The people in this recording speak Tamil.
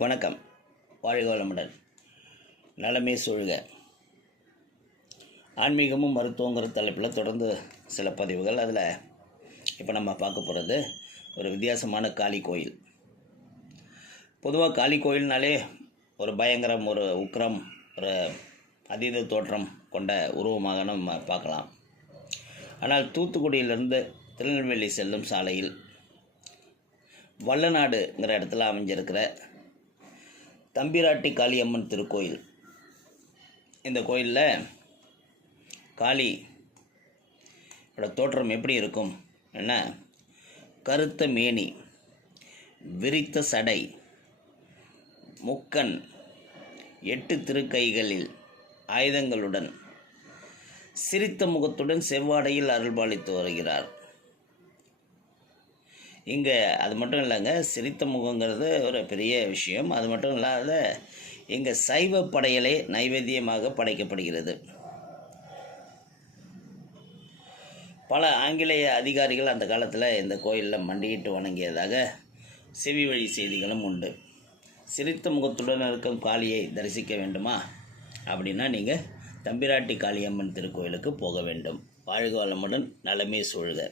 வணக்கம். வாழ்க வளமுடன். நலமே சொல்க ஆன்மீகமும் மருத்துவங்கிற தலைப்பில் தொடர்ந்து சில பதிவுகள். அதில் இப்போ நம்ம பார்க்க போகிறது ஒரு வித்தியாசமான காளி கோயில். பொதுவாக காளி கோயில்னாலே ஒரு பயங்கரம் ஒரு உக்ரம் ஒரு அதீத தோற்றம் கொண்ட உருவமாக நம்ம பார்க்கலாம். ஆனால் தூத்துக்குடியிலிருந்து திருநெல்வேலி செல்லும் சாலையில் வல்லநாடுங்கிற இடத்துல அமைஞ்சிருக்கிற தம்பிராட்டி காளியம்மன் திருக்கோயில். இந்த கோயிலில் காளி தோற்றம் எப்படி இருக்கும்? என்ன? கருத்த மேனி விரித்த சடை முக்கன் எட்டு திருக்கைகளில் ஆயுதங்களுடன் சிரித்த முகத்துடன் செவ்வாடையில் அருள்பாலித்து வருகிறார். இங்கே அது மட்டும் இல்லைங்க சிரித்த முகங்கிறது ஒரு பெரிய விஷயம். அது மட்டும் இல்லாத இங்கே சைவ படையலே நைவேத்தியமாக படைக்கப்படுகிறது. பல ஆங்கிலேய அதிகாரிகள் அந்த காலத்தில் இந்த கோயிலில் மண்டியிட்டு வணங்கியதாக செவி வழி செய்திகளும் உண்டு. சிரித்த முகத்துடன் இருக்கும் காளியை தரிசிக்க வேண்டுமா? அப்படின்னா நீங்கள் தம்பிராட்டி காளியம்மன் திருக்கோயிலுக்கு போக வேண்டும். வாழ்க வளமுடன் நலமே சூழ்க.